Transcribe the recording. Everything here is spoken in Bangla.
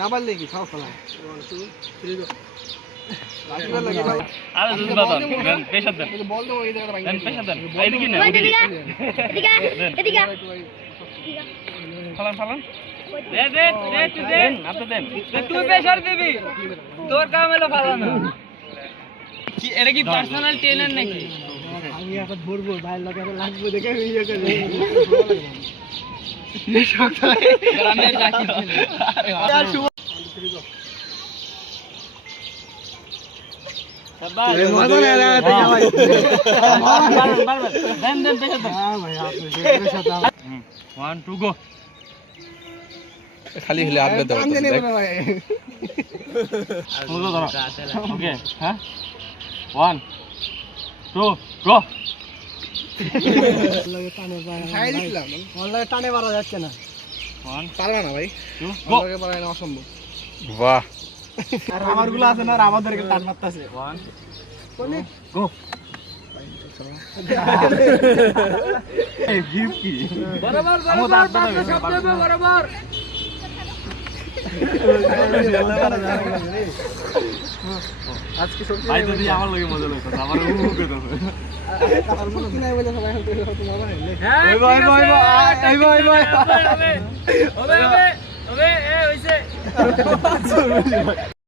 না পারলে কি খাও ফেলা 1 2 3 go আরে দুধ বাদাম দেন প্রেসার দেন বল দাও এই জায়গাটা দেন প্রেসার দেন এইদিকে না এদিকে এদিকে ফালান ফালান দে দে দে তুই দে আপনি দেন তুই প্রেসার দিবি তোর কাম হলো ফালানো কি এটা কি পার্সোনাল ট্রেনার নাকি আমি একটা ধরবো ভাই লাগে লাগবে দেখে ইয়ে করে গ্রামের রাখি আরে শুভ খালি হলে হাত বেঁধে ওকে হ্যাঁ 1 2 গো টানে পারা যাচ্ছে না 1 পারবে না ভাই 2 গো পারা না অসম্ভব বাহ আর আমার গুলো আছে না আর আমাদেরকে টান মারতেছে 1 গো এই গিফট কি বরাবর বরাবর আজকে সত্যি ভাই তো দিয়ে আমার লাগে মজা লাগছে আমার মুখে তো আমার মনে নাই বলে সবাই হয়তো তোমার ভাই ওই ভাই ভাই ভাই ভাই হবে এ হইছে